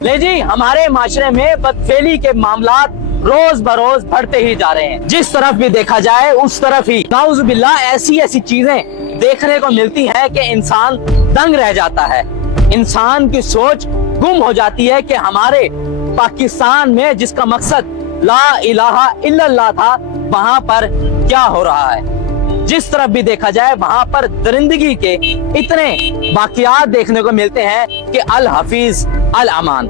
ले जी, हमारे माशरे में बदफेली के मामलात रोज बरोज बढ़ते ही जा रहे हैं। जिस तरफ भी देखा जाए उस तरफ ही नाउजुबिल्लाह ऐसी ऐसी चीजें देखने को मिलती हैं कि इंसान दंग रह जाता है। इंसान की सोच गुम हो जाती है कि हमारे पाकिस्तान में जिसका मकसद ला इलाहा इल्लल्लाह था, वहां पर क्या हो रहा है। जिस तरफ भी देखा जाए वहां पर दरिंदगी के इतने वाकयात देखने को मिलते हैं कि अल हफीज अल अमान।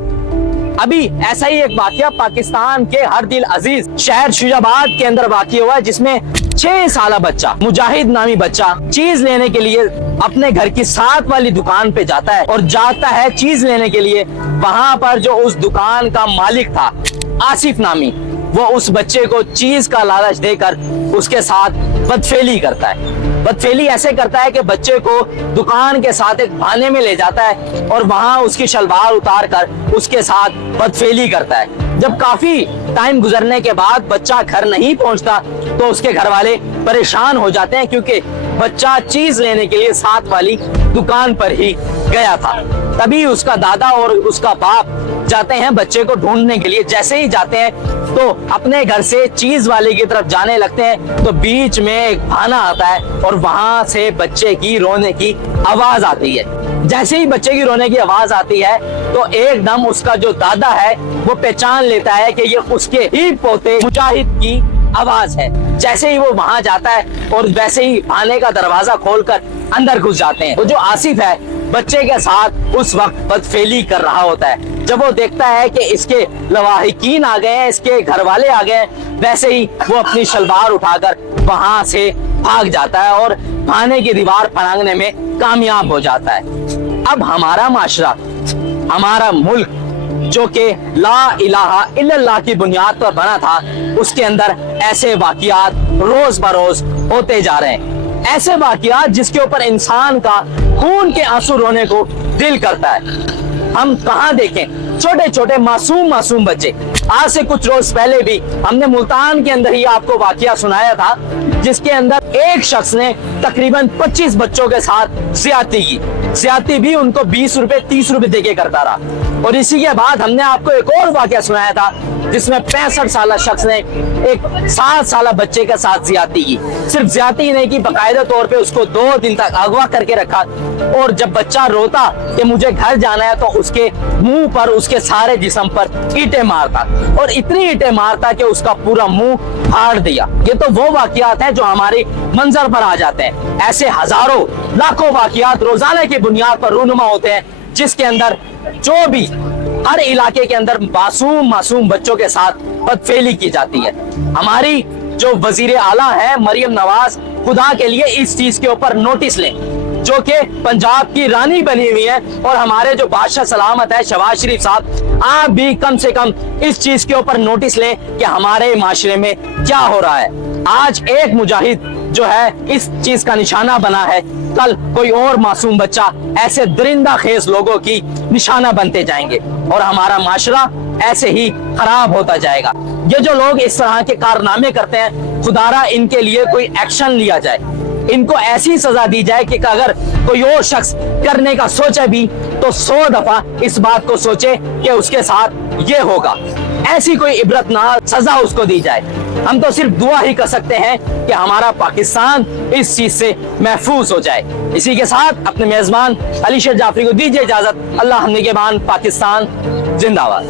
अभी ऐसा ही एक वाकया पाकिस्तान के हर दिल अजीज शहर शुजाबाद के अंदर वाकया हुआ है, जिसमें 6 साल बच्चा मुजाहिद नामी बच्चा चीज लेने के लिए अपने घर की साथ वाली दुकान पे जाता है और जाता है चीज लेने के लिए। वहां पर जो उस दुकान का मालिक था आसिफ नामी, वो उस बच्चे को चीज का लालच देकर उसके साथ बदफेली करता है। बदफेली ऐसे करता है कि बच्चे को दुकान के साथ एक भाने में ले जाता है और वहां उसकी शलवार उतार कर उसके साथ बदफेली करता है। जब काफी टाइम गुजरने के बाद बच्चा घर नहीं पहुंचता तो उसके घर वाले परेशान हो जाते हैं, क्योंकि बच्चा चीज लेने के लिए साथ वाली दुकान पर ही गया था। तभी उसका दादा और उसका बाप जाते हैं बच्चे को ढूंढने के लिए। जैसे ही जाते हैं तो अपने घर से चीज वाले की तरफ जाने लगते हैं तो बीच में एक भाना आता है और वहां से बच्चे की रोने की आवाज आती है। जैसे ही बच्चे की रोने की आवाज आती है तो एकदम उसका जो दादा है वो पहचान लेता है कि ये उसके ही पोते मुजाहिद की आवाज है। जैसे ही वो वहां जाता है और वैसे ही भाने का दरवाजा खोलकर अंदर घुस जाते हैं। वो जो आसिफ है बच्चे के साथ उस वक्त बदफेली कर रहा होता है। जब वो देखता है कि इसके लवाहिकीन आ गए हैं, इसके घर वाले आ गए हैं, वैसे ही वो अपनी शलवार उठाकर वहां से भाग जाता है और भाने की दीवार फड़ांगने में कामयाब हो जाता है। अब हमारा माशरा, हमारा मुल्क जो कि ला इलाहा इल्लल्लाह की बुनियाद पर बना था, उसके अंदर ऐसे वाकयात रोज बरोज होते जा रहे हैं। ऐसे वाकयात जिसके ऊपर इंसान का खून के आंसू रोने को दिल करता है। हम कहाँ देखें छोटे छोटे मासूम बच्चे। आज से कुछ रोज पहले भी हमने मुल्तान के अंदर ही आपको वाकया सुनाया था, जिसके अंदर एक शख्स ने तकरीबन 25 बच्चों के साथ ज्यादती की। ज्यादती भी उनको 20 रुपए 30 रुपए देके करता रहा। और इसी के बाद हमने आपको एक और वाकया सुनाया था जिसमें 65 साल शख्स ने एक 7 साल बच्चे के साथ ज्यादती की। सिर्फ ज्यादती ही नहीं की, बाकायदा तौर पे उसको 2 दिन तक अगवा करके रखा। और जब बच्चा रोता कि मुझे घर जाना है तो उसके मुंह पर, उसके सारे जिस्म पर ईंटें मारता और इतनी ईंटें मारता कि उसका पूरा मुंह फाड़ दिया। ये तो वो वाकयात हैं जो हमारे मंजर पर आ जाते हैं। ऐसे हजारों लाखों वाकयात रोजाना की बुनियाद पर रूनुमा होते हैं, जिसके अंदर जो भी हर इलाके के अंदर मासूम बच्चों के साथ बदफेली की जाती है। हमारी जो वजीर आला है मरियम नवाज, खुदा के लिए इस चीज के ऊपर नोटिस लें, जो कि पंजाब की रानी बनी हुई है। और हमारे जो बादशाह सलामत है शहबाज शरीफ साहब, आप भी कम से कम इस चीज के ऊपर नोटिस लें कि हमारे माशरे में क्या हो रहा है। आज एक मुजाहिद जो है इस चीज का निशाना बना है, कल कोई और मासूम बच्चा ऐसे दरिंदा खेज लोगों की निशाना बनते जाएंगे और हमारा माशरा ऐसे ही खराब होता जाएगा। ये जो लोग इस तरह के कारनामे करते हैं, खुदारा इनके लिए कोई एक्शन लिया जाए, इनको ऐसी सजा दी जाए कि अगर कोई और शख्स करने का सोचे भी तो 100 दफा इस बात को सोचे कि उसके साथ ये होगा। ऐसी कोई इबरतनाक सजा उसको दी जाए। हम तो सिर्फ दुआ ही कर सकते हैं कि हमारा पाकिस्तान इस चीज से महफूज हो जाए। इसी के साथ अपने मेजबान अली शेर जाफरी को दीजिए इजाजत। अल्लाह निगहबान, पाकिस्तान जिंदाबाद।